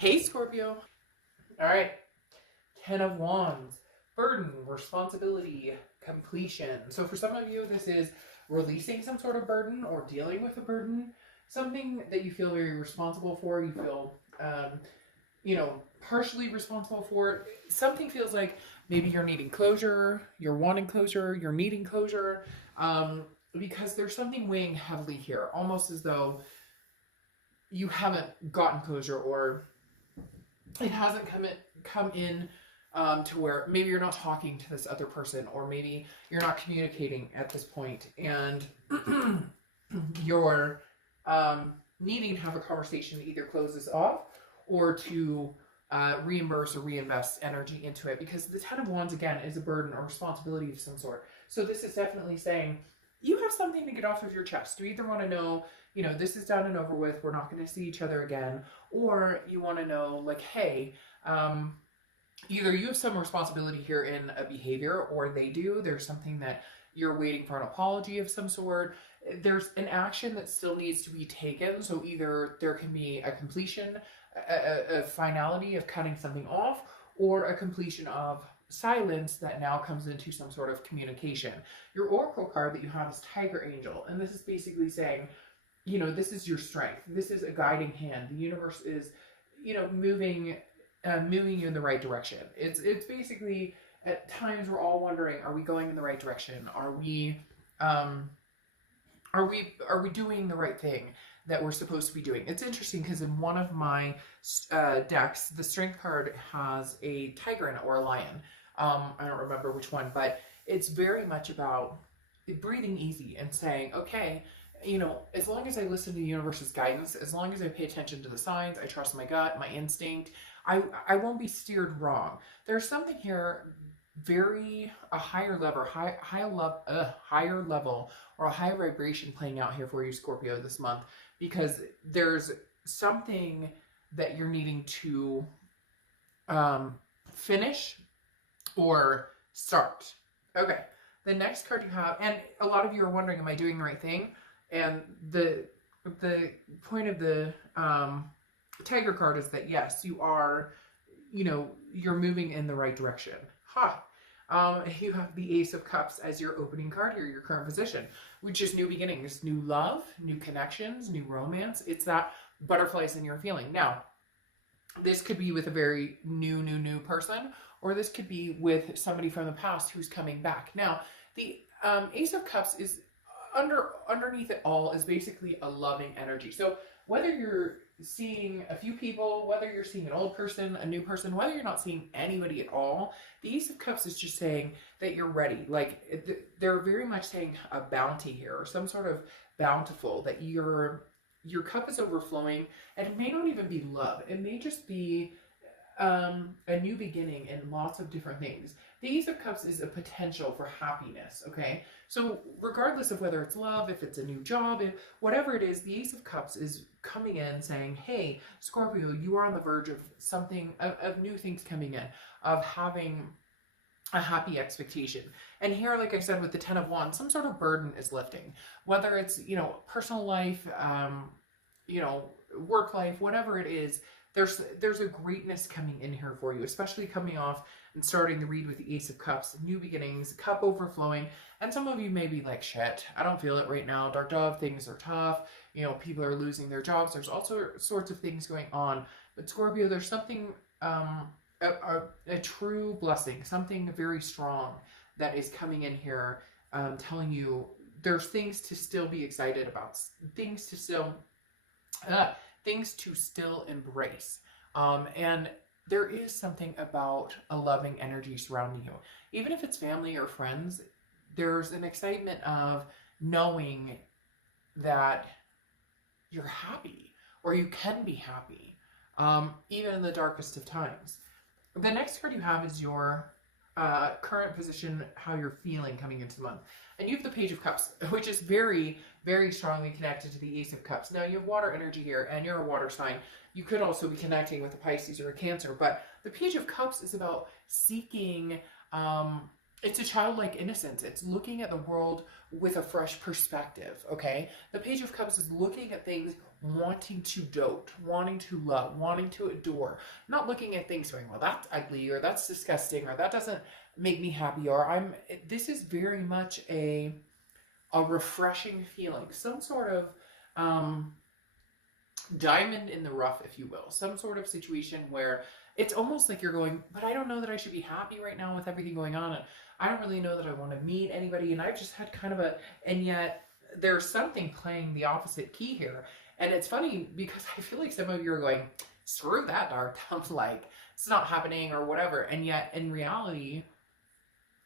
Hey Scorpio. All right. 10 of Wands. Burden, responsibility, completion. So for some of you, this is releasing some sort of burden or dealing with a burden. Something that you feel very responsible for. You feel, partially responsible for. Something feels like maybe you're needing closure, you're wanting closure, you're needing closure. Because there's something weighing heavily here. Almost as though you haven't gotten closure, or it hasn't come in to where maybe you're not talking to this other person, or maybe you're not communicating at this point, and you're needing to have a conversation to either close this off or to reimburse or reinvest energy into it, because the 10 of Wands again is a burden or responsibility of some sort. So this is definitely saying you have something to get off of your chest. You either want to know, this is done and over with, we're not going to see each other again, or you want to know, like, hey, either you have some responsibility here in a behavior, or they do. There's something that you're waiting for, an apology of some sort. There's an action that still needs to be taken. So either there can be a completion, a finality of cutting something off, or a completion of silence that now comes into some sort of communication. Your oracle card that you have is Tiger Angel, and this is basically saying, this is your strength. This is a guiding hand. The universe is, moving you in the right direction. It's basically, at times we're all wondering, are we going in the right direction? Are we doing the right thing that we're supposed to be doing? It's interesting because in one of my decks, the strength card has a tiger in it, or a lion. I don't remember which one, but it's very much about breathing easy and saying, okay, as long as I listen to the universe's guidance, as long as I pay attention to the signs, I trust my gut, my instinct, I won't be steered wrong. There's something here, a higher level, higher level, or a higher vibration playing out here for you, Scorpio, this month, because there's something that you're needing to finish or start. Okay, the next card you have, and a lot of you are wondering, am I doing the right thing? And the point of the Tiger card is that yes, you are, you're moving in the right direction. You have the Ace of Cups as your opening card here, your current position, which is new beginnings, new love, new connections, new romance. It's that butterflies in your feeling. Now, this could be with a very new person, or this could be with somebody from the past who's coming back. Now, the Ace of Cups is underneath it all is basically a loving energy. So whether you're seeing a few people, whether you're seeing an old person, a new person, whether you're not seeing anybody at all, the Ace of Cups is just saying that you're ready. Like, they're very much saying a bounty here, or some sort of bountiful, that your cup is overflowing, and it may not even be love. It may just be a new beginning in lots of different things. The Ace of Cups is a potential for happiness, okay? So regardless of whether it's love, if it's a new job, if whatever it is, the Ace of Cups is coming in saying, hey, Scorpio, you are on the verge of something, of new things coming in, of having a happy expectation. And here, like I said, with the 10 of Wands, some sort of burden is lifting. Whether it's, personal life, work life, whatever it is, there's a greatness coming in here for you, especially coming off and starting the read with the Ace of Cups, new beginnings, cup overflowing. And some of you may be like, shit, I don't feel it right now. Dark Dove, things are tough. People are losing their jobs. There's all sorts of things going on. But Scorpio, there's something, a true blessing, something very strong that is coming in here, telling you there's things to still be excited about, things to still embrace. And there is something about a loving energy surrounding you. Even if it's family or friends, there's an excitement of knowing that you're happy, or you can be happy, even in the darkest of times. The next card you have is your current position, how you're feeling coming into the month. And you have the Page of Cups, which is very, very strongly connected to the Ace of Cups. Now, you have water energy here, and you're a water sign. You could also be connecting with a Pisces or a Cancer, but the Page of Cups is about seeking it's a childlike innocence. It's looking at the world with a fresh perspective, okay? The Page of Cups is looking at things, wanting to dote, wanting to love, wanting to adore, not looking at things going, well, that's ugly, or that's disgusting, or that doesn't make me happy, or this is very much a refreshing feeling, some sort of diamond in the rough, if you will, some sort of situation where it's almost like you're going, but I don't know that I should be happy right now with everything going on, and I don't really know that I want to meet anybody, and I've just had kind of and yet there's something playing the opposite key here. And it's funny because I feel like some of you are going, screw that, dark, like it's not happening or whatever, and yet in reality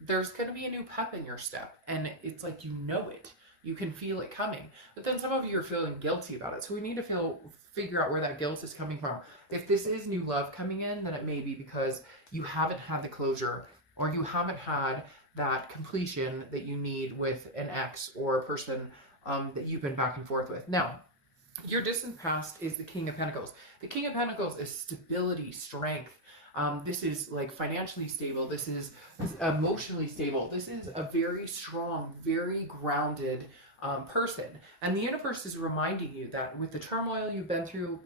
there's going to be a new pep in your step, and it's like, you know it. You can feel it coming. But then some of you are feeling guilty about it. So we need to figure out where that guilt is coming from. If this is new love coming in, then it may be because you haven't had the closure, or you haven't had that completion that you need with an ex or a person that you've been back and forth with. Now, your distant past is the King of Pentacles. The King of Pentacles is stability, strength. This is like financially stable. This is emotionally stable. This is a very strong, very grounded person. And the universe is reminding you that with the turmoil you've been through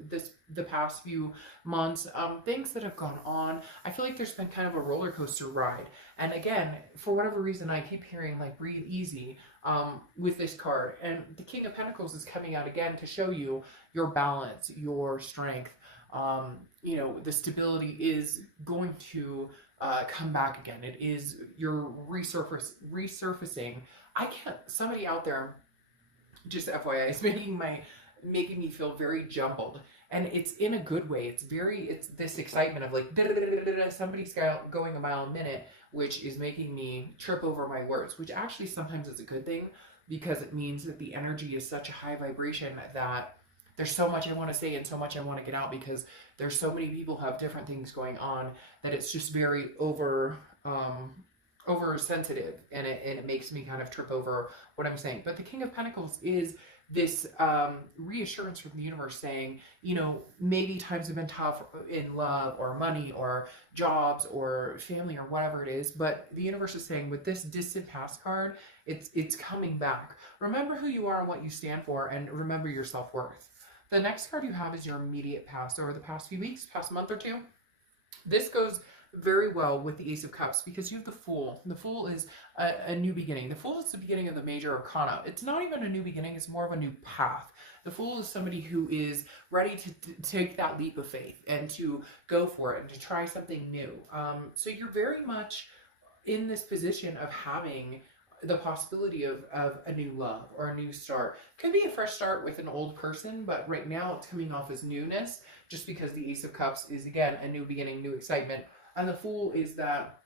the past few months, things that have gone on, I feel like there's been kind of a roller coaster ride. And again, for whatever reason, I keep hearing like breathe easy with this card. And the King of Pentacles is coming out again to show you your balance, your strength. You know, the stability is going to come back again. It is your resurfacing. Somebody out there, just FYI, is making me feel very jumbled, and it's in a good way. It's this excitement of like somebody's going a mile a minute, which is making me trip over my words, which actually sometimes is a good thing, because it means that the energy is such a high vibration that there's so much I want to say and so much I want to get out, because there's so many people who have different things going on that it's just very oversensitive, and it makes me kind of trip over what I'm saying. But the King of Pentacles is this reassurance from the universe saying, you know, maybe times have been tough in love or money or jobs or family or whatever it is, but the universe is saying with this distant past card, it's coming back. Remember who you are and what you stand for, and remember your self-worth. The next card you have is your immediate past, over the past few weeks, past month or two. This goes very well with the Ace of Cups because you have the Fool. The Fool is a new beginning. The Fool is the beginning of the major arcana. It's not even a new beginning, it's more of a new path. The Fool is somebody who is ready to take that leap of faith and to go for it and to try something new. So you're very much in this position of having the possibility of a new love or a new start. Could be a fresh start with an old person, but right now it's coming off as newness, just because the Ace of Cups is, again, a new beginning, new excitement. And the Fool is that,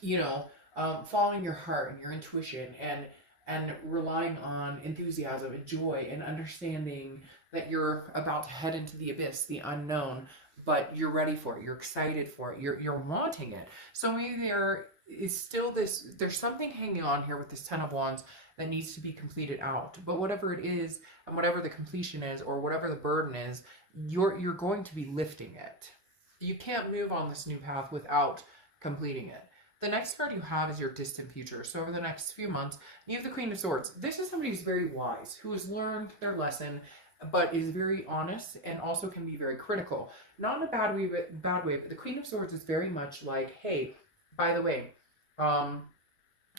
you know, following your heart and your intuition, and relying on enthusiasm and joy and understanding that you're about to head into the abyss, the unknown, but you're ready for it, you're excited for it, you're wanting it. So maybe there is still there's something hanging on here with this Ten of Wands that needs to be completed out. But whatever it is, and whatever the completion is, or whatever the burden is, you're going to be lifting it. You can't move on this new path without completing it. The next card you have is your distant future. So over the next few months, you have the Queen of Swords. This is somebody who's very wise, who has learned their lesson, but is very honest and also can be very critical. Not in a bad way, but the Queen of Swords is very much like, hey, by the way,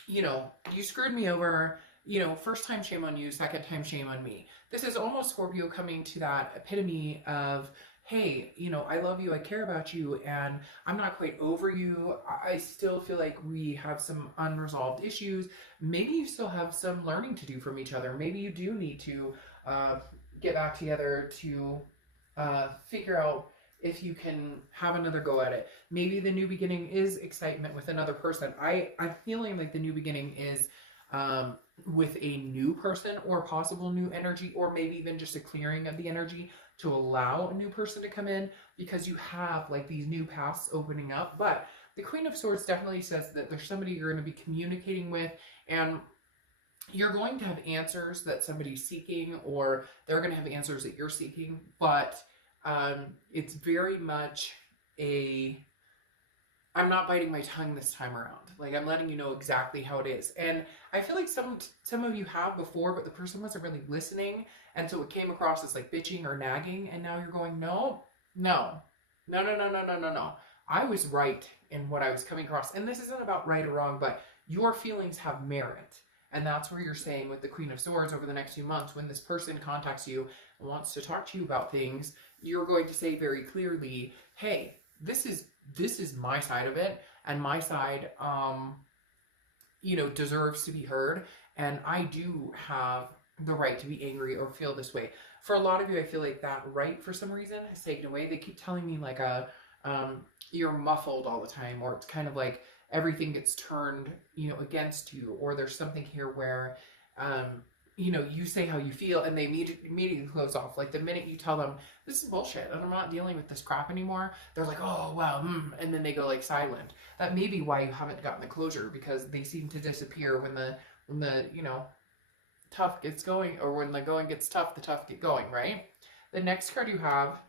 you know, you screwed me over, you know, first time shame on you, second time shame on me. This is almost Scorpio coming to that epitome of, hey, you know, I love you, I care about you, and I'm not quite over you. I still feel like we have some unresolved issues. Maybe you still have some learning to do from each other. Maybe you do need to get back together to figure out if you can have another go at it. Maybe the new beginning is excitement with another person. I'm feeling like the new beginning is with a new person or possible new energy, or maybe even just a clearing of the energy to allow a new person to come in, because you have like these new paths opening up. But the Queen of Swords definitely says that there's somebody you're going to be communicating with, and you're going to have answers that somebody's seeking, or they're going to have answers that you're seeking, but it's very much a I'm not biting my tongue this time around. Like, I'm letting you know exactly how it is. And I feel like some of you have before, but the person wasn't really listening. And so it came across as like bitching or nagging. And now you're going, no, no, no, no, no, no, no, no, no. I was right in what I was coming across. And this isn't about right or wrong, but your feelings have merit. And that's where you're saying with the Queen of Swords over the next few months, when this person contacts you and wants to talk to you about things, you're going to say very clearly, hey, this is my side of it, and my side, you know, deserves to be heard, and I do have the right to be angry or feel this way. For a lot of you, I feel like that right, for some reason, has taken away. They keep telling me like you're muffled all the time, or it's kind of like everything gets turned, you know, against you, or there's something here where, you know, you say how you feel and they immediately close off. Like the minute you tell them, this is bullshit and I'm not dealing with this crap anymore, they're like, oh, wow, and then they go like silent. That may be why you haven't gotten the closure, because they seem to disappear when the you know, tough gets going, or when the going gets tough, the tough get going, right? The next card you have,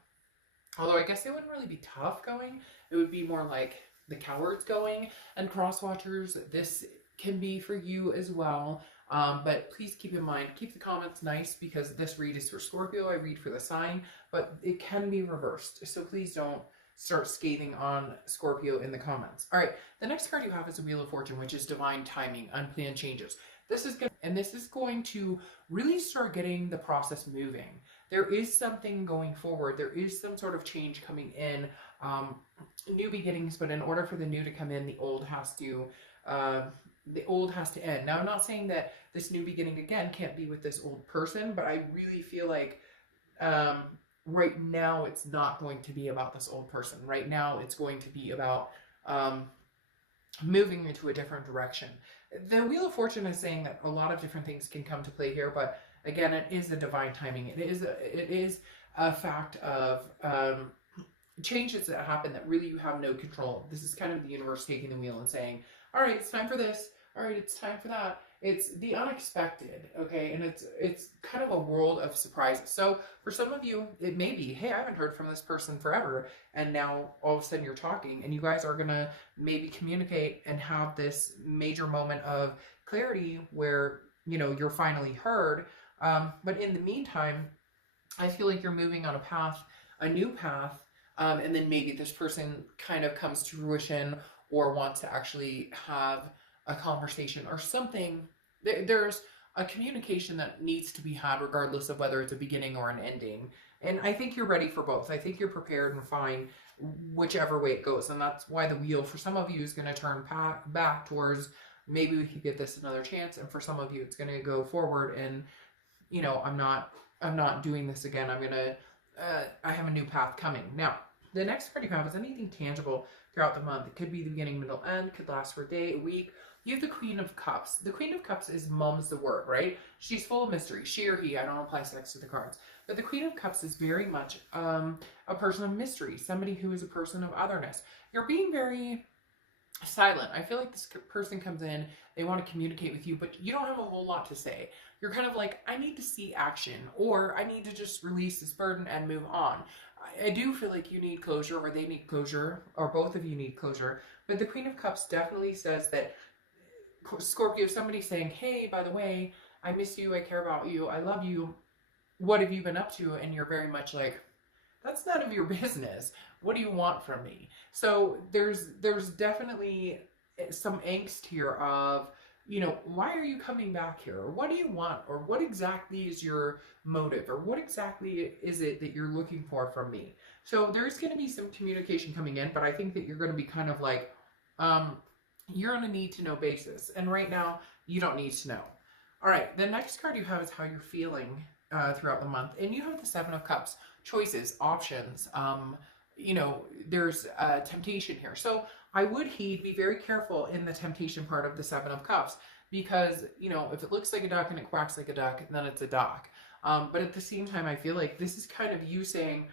although I guess it wouldn't really be tough going, it would be more like the cowards going. And cross watchers, this can be for you as well. But please keep in mind, keep the comments nice, because this read is for Scorpio. I read for the sign, but it can be reversed. So please don't start scathing on Scorpio in the comments. All right, the next card you have is a Wheel of Fortune, which is divine timing, unplanned changes. This is going to really start getting the process moving. There is something going forward. There is some sort of change coming in, new beginnings. But in order for the new to come in, the old has to end. Now, I'm not saying that this new beginning again can't be with this old person, but I really feel like right now it's not going to be about this old person. Right now it's going to be about moving into a different direction. The Wheel of Fortune is saying that a lot of different things can come to play here, but again, it is the divine timing. It is a fact of changes that happen that really you have no control. This is kind of the universe taking the wheel and saying, all right, it's time for this. All right, it's time for that. It's the unexpected, okay? And it's kind of a world of surprises. So for some of you, it may be, hey, I haven't heard from this person forever, and now all of a sudden you're talking, and you guys are gonna maybe communicate and have this major moment of clarity where, you know, you're finally heard. But in the meantime, I feel like you're moving on a path, a new path, and then maybe this person kind of comes to fruition or wants to actually have a conversation or something. There's a communication that needs to be had regardless of whether it's a beginning or an ending. And I think you're ready for both. I think you're prepared and fine whichever way it goes. And that's why the wheel for some of you is going to turn back towards maybe we could give this another chance. And for some of you, it's going to go forward and, you know, I'm not doing this again. I have a new path coming. Now, the next card you have is anything tangible throughout the month. It could be the beginning, middle, end, could last for a day, a week. You have the Queen of Cups. The Queen of Cups is mum's the word, right? She's full of mystery. She or he, I don't apply sex to the cards. But the Queen of Cups is very much a person of mystery, somebody who is a person of otherness. You're being very silent. I feel like this person comes in, they want to communicate with you, but you don't have a whole lot to say. You're kind of like, I need to see action, or I need to just release this burden and move on. I do feel like you need closure, or they need closure, or both of you need closure. But the Queen of Cups definitely says that Scorpio, somebody saying, hey, by the way, I miss you, I care about you, I love you, what have you been up to? And you're very much like, that's none of your business. What do you want from me? So there's definitely some angst here of, you know, why are you coming back here? Or what do you want? Or what exactly is your motive? Or what exactly is it that you're looking for from me? So there's going to be some communication coming in, but I think that you're going to be kind of like, you're on a need to know basis. And right now, you don't need to know. All right, the next card you have is how you're feeling throughout the month. And you have the Seven of Cups, choices, options. You know, there's temptation here. So I would be very careful in the temptation part of the Seven of Cups, because, you know, if it looks like a duck and it quacks like a duck, then it's a duck. But at the same time, I feel like this is kind of you saying,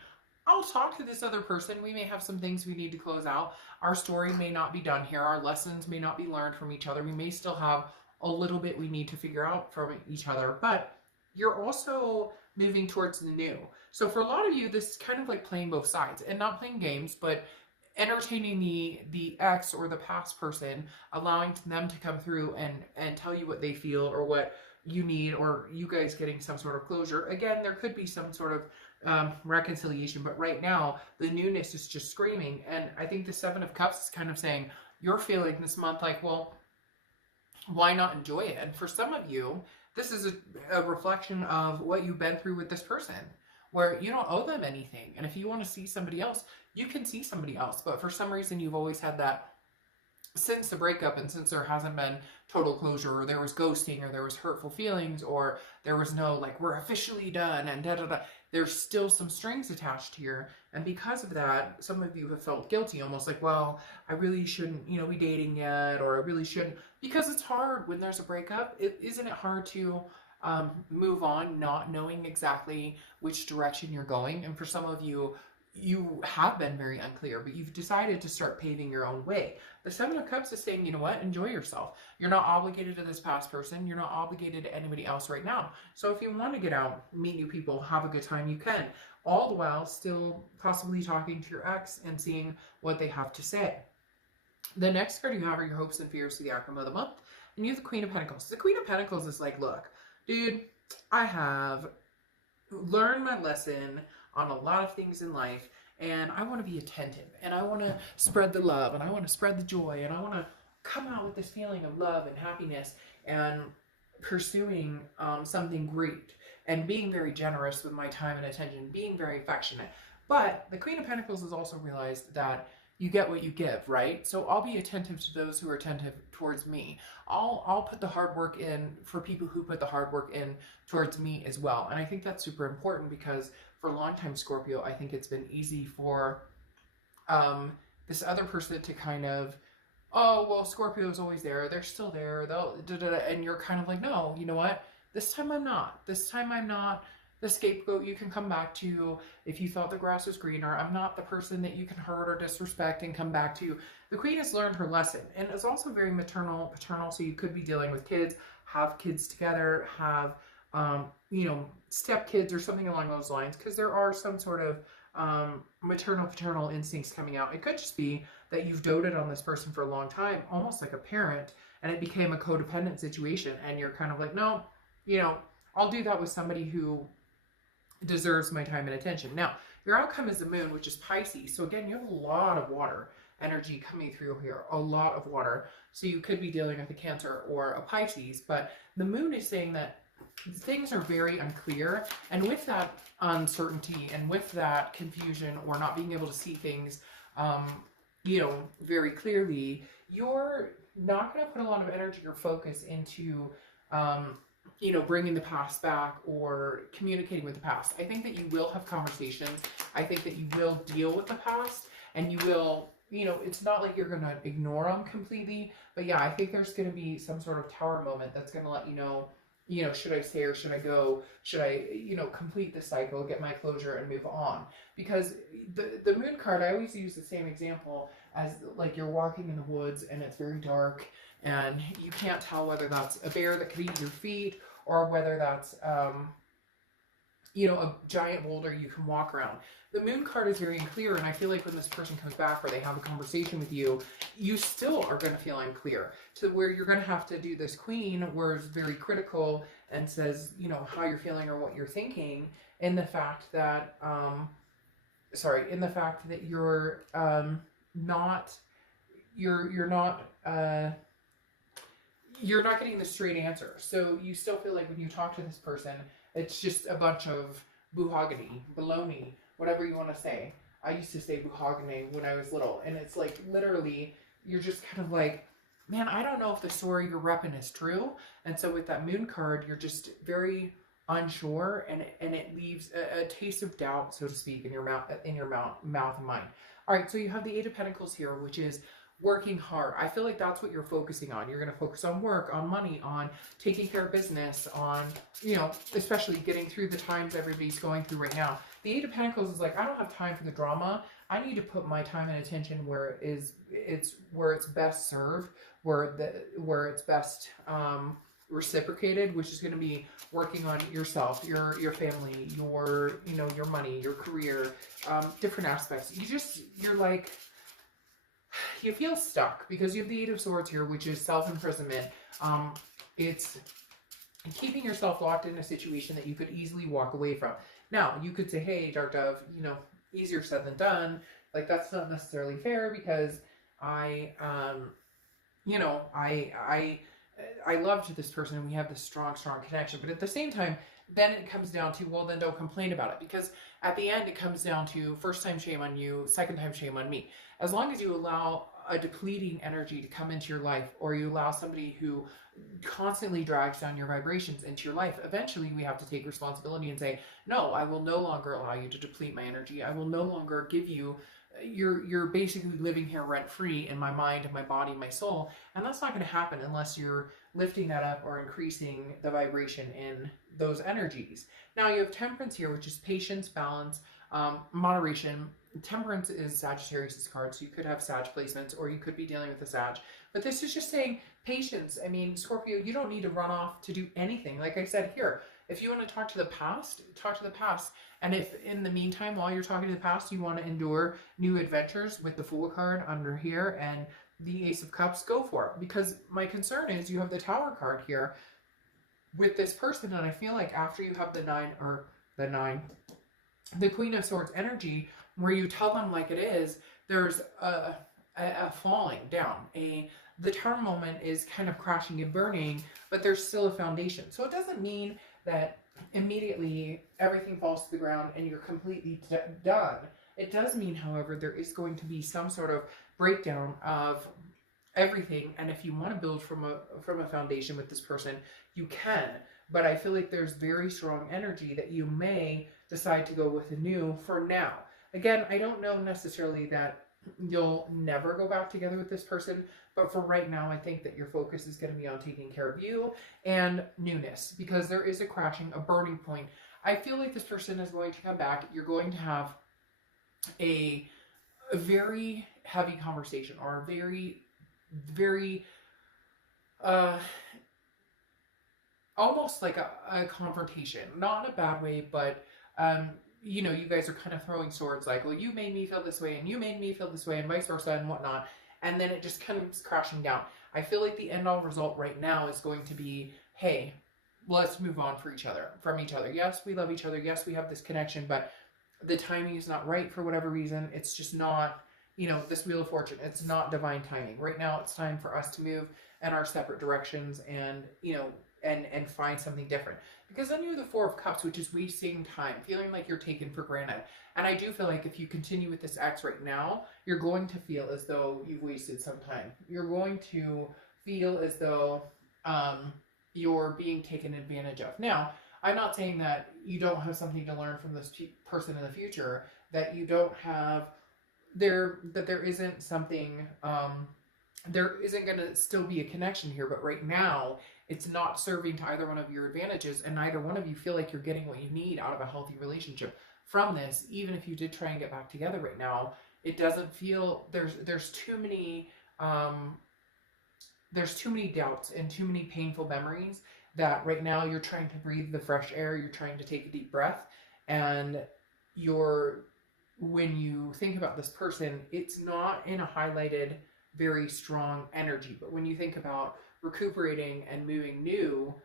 I'll talk to this other person. We may have some things we need to close out. Our story may not be done here. Our lessons may not be learned from each other. We may still have a little bit we need to figure out from each other, but you're also moving towards the new. So for a lot of you, this is kind of like playing both sides and not playing games, but entertaining the ex or the past person, allowing them to come through and tell you what they feel or what you need, or you guys getting some sort of closure. Again, there could be some sort of reconciliation, but right now the newness is just screaming. And I think the Seven of Cups is kind of saying you're feeling this month like, well, why not enjoy it? And for some of you, this is a reflection of what you've been through with this person, where you don't owe them anything. And if you want to see somebody else, you can see somebody else. But for some reason, you've always had that since the breakup, and since there hasn't been total closure, or there was ghosting, or there was hurtful feelings, or there was no, like, we're officially done, and da-da-da, there's still some strings attached here. And because of that, some of you have felt guilty, almost like, well, I really shouldn't, you know, be dating yet, or I really shouldn't, because it's hard when there's a breakup. Isn't it hard to move on, not knowing exactly which direction you're going? And for some of you, you have been very unclear, but you've decided to start paving your own way. The Seven of Cups is saying, you know what, enjoy yourself. You're not obligated to this past person. You're not obligated to anybody else right now. So if you want to get out, meet new people, have a good time, you can. All the while still possibly talking to your ex and seeing what they have to say. The next card you have are your hopes and fears for the outcome of the month. And you have the Queen of Pentacles. The Queen of Pentacles is like, look, dude, I have learned my lesson on a lot of things in life, and I want to be attentive, and I want to spread the love, and I want to spread the joy, and I want to come out with this feeling of love and happiness, and pursuing something great, and being very generous with my time and attention, being very affectionate. But the Queen of Pentacles has also realized that you get what you give, right? So I'll be attentive to those who are attentive towards me. I'll put the hard work in for people who put the hard work in towards me as well. And I think that's super important, because for a long time, Scorpio, I think it's been easy for this other person to kind of, oh, well, Scorpio is always there. They're still there. They'll, da, da, da, and you're kind of like, no, you know what? This time I'm not. This time I'm not the scapegoat you can come back to if you thought the grass was greener. I'm not the person that you can hurt or disrespect and come back to. The Queen has learned her lesson, and it's also very maternal, paternal. So you could be dealing with kids, have kids together, have you know, step kids or something along those lines, because there are some sort of maternal, paternal instincts coming out. It could just be that you've doted on this person for a long time, almost like a parent, and it became a codependent situation, and you're kind of like, no, you know, I'll do that with somebody who deserves my time and attention. Now, your outcome is the Moon, which is Pisces. So again, you have a lot of water energy coming through here, a lot of water. So you could be dealing with a Cancer or a Pisces, but the Moon is saying that things are very unclear. And with that uncertainty and with that confusion, or not being able to see things, you know, very clearly, you're not going to put a lot of energy or focus into you know, bringing the past back or communicating with the past. I think that you will have conversations. I think that you will deal with the past, and you will, you know, it's not like you're going to ignore them completely, but yeah, I think there's going to be some sort of tower moment that's going to let you know, should I stay or should I go? Should I, you know, complete the cycle, get my closure, and move on? Because the Moon card, I always use the same example as, like, you're walking in the woods and it's very dark, and you can't tell whether that's a bear that could eat your feet, or whether that's, you know, a giant boulder you can walk around. The Moon card is very unclear, and I feel like when this person comes back or they have a conversation with you, you still are going to feel unclear, to where you're going to have to do this Queen, where it's very critical and says, you know, how you're feeling or what you're thinking, in the fact that, in the fact that you're you're not getting the straight answer. So you still feel like when you talk to this person, it's just a bunch of buhogany, baloney, whatever you want to say. I used to say buhogany when I was little, and it's like, literally, you're just kind of like, man, I don't know if the story you're repping is true. And so with that Moon card, you're just very unsure, and it leaves a taste of doubt, so to speak, in your mouth and mind. All right, so you have the Eight of Pentacles here, which is working hard. I feel like that's what you're focusing on. You're going to focus on work, on money, on taking care of business, on, you know, especially getting through the times everybody's going through right now. The Eight of Pentacles is like, I don't have time for the drama. I need to put my time and attention where it's best served, where it's best reciprocated, which is going to be working on yourself, your family, your, you know, your money, your career, different aspects. You're like, you feel stuck because you have the Eight of Swords here, which is self-imprisonment. It's keeping yourself locked in a situation that you could easily walk away from. Now, you could say, hey, Dark Dove, you know, easier said than done. Like, that's not necessarily fair because you know, I loved this person and we have this strong connection. But at the same time, then it comes down to, well, then don't complain about it. Because at the end, it comes down to first time shame on you, second time shame on me. As long as you allow a depleting energy to come into your life, or you allow somebody who constantly drags down your vibrations into your life, eventually we have to take responsibility and say, no, I will no longer allow you to deplete my energy. I will no longer give you, you're basically living here rent free in my mind, my body, my soul. And that's not going to happen unless you're lifting that up or increasing the vibration in those energies. Now you have Temperance here, which is patience, balance, moderation. Temperance is Sagittarius' card, so you could have Sag placements, or you could be dealing with a Sag. But this is just saying patience. I mean, Scorpio, you don't need to run off to do anything. Like I said here, if you want to talk to the past, talk to the past. And if in the meantime, while you're talking to the past, you want to endure new adventures with the Fool card under here and the Ace of Cups, go for it. Because my concern is you have the Tower card here with this person, and I feel like after you have the Queen of Swords energy, where you tell them like it is, there's a falling down. The Tower moment is kind of crashing and burning, but there's still a foundation. So it doesn't mean that immediately everything falls to the ground and you're completely done. It does mean, however, there is going to be some sort of breakdown of everything, and if you want to build from a foundation with this person, you can. But I feel like there's very strong energy that you may decide to go with a new for now. Again, I don't know necessarily that you'll never go back together with this person, but for right now, I think that your focus is going to be on taking care of you and newness, because there is a crashing, a burning point. I feel like this person is going to come back. You're going to have a very heavy conversation, or a very almost like a confrontation, not in a bad way, but you know, you guys are kind of throwing swords like, well, you made me feel this way and you made me feel this way and vice versa and whatnot, and then it just comes crashing down. I feel like the end all result right now is going to be, hey, let's move on from each other. Yes, we love each other. Yes, we have this connection, but the timing is not right for whatever reason. It's just not, you know, this Wheel of Fortune, it's not divine timing. Right now, it's time for us to move in our separate directions and, you know, and find something different. Because then you have the Four of Cups, which is wasting time, feeling like you're taken for granted. And I do feel like if you continue with this ex right now, you're going to feel as though you've wasted some time. You're going to feel as though you're being taken advantage of. Now, I'm not saying that you don't have something to learn from this person in the future, that you don't have, that there isn't something, there isn't going to still be a connection here, but right now, it's not serving to either one of your advantages, and neither one of you feel like you're getting what you need out of a healthy relationship from this. Even if you did try and get back together right now, it doesn't feel, there's too many doubts and too many painful memories that right now you're trying to breathe the fresh air, you're trying to take a deep breath, and when you think about this person, it's not in a highlighted, very strong energy. But when you think about recuperating and moving new,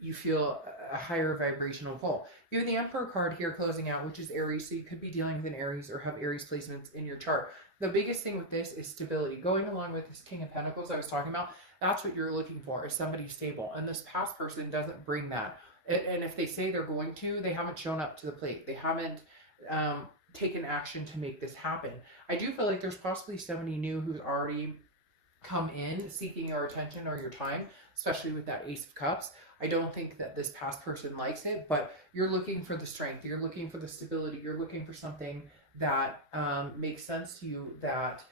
you feel a higher vibrational pull. You have the Emperor card here closing out, which is Aries, so you could be dealing with an Aries or have Aries placements in your chart. The biggest thing with this is stability. Going along with this King of Pentacles I was talking about, that's what you're looking for, is somebody stable. And this past person doesn't bring that. And if they say they're going to, they haven't shown up to the plate. They haven't taken action to make this happen. I do feel like there's possibly somebody new who's already come in seeking your attention or your time, especially with that Ace of Cups. I don't think that this past person likes it, but you're looking for the strength, you're looking for the stability, you're looking for something that makes sense to you, that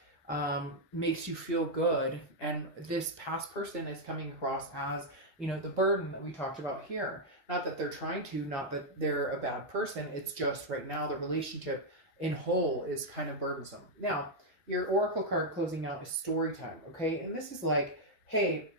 makes you feel good. And this past person is coming across as, you know, the burden that we talked about here. Not that they're trying to, not that they're a bad person, it's just right now the relationship in whole is kind of burdensome. Now, your Oracle card closing out is story time, okay? And this is like, hey,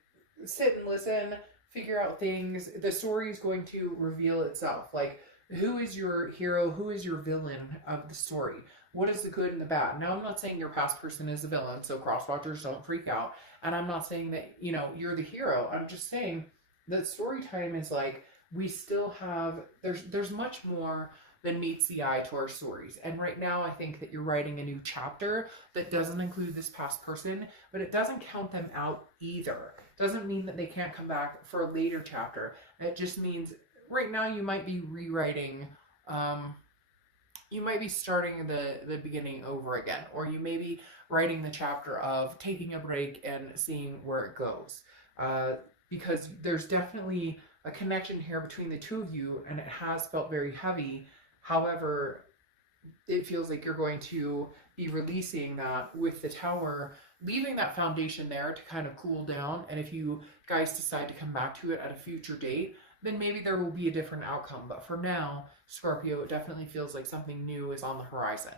sit and listen, figure out things. The story is going to reveal itself. Like, Who is your hero? Who is your villain of the story? What is the good and the bad? Now, I'm not saying your past person is a villain, so crosswatchers, don't freak out. And I'm not saying that, you know, you're the hero. I'm just saying that story time is like, we still have, there's much more than meets the eye to our stories. And right now, I think that you're writing a new chapter that doesn't include this past person, but it doesn't count them out either. Doesn't mean that they can't come back for a later chapter. It just means right now you might be rewriting, you might be starting the beginning over again, or you may be writing the chapter of taking a break and seeing where it goes. Because there's definitely a connection here between the two of you, and it has felt very heavy. However, it feels like you're going to be releasing that with the Tower, leaving that foundation there to kind of cool down. And if you guys decide to come back to it at a future date, then maybe there will be a different outcome. But for now, Scorpio, it definitely feels like something new is on the horizon.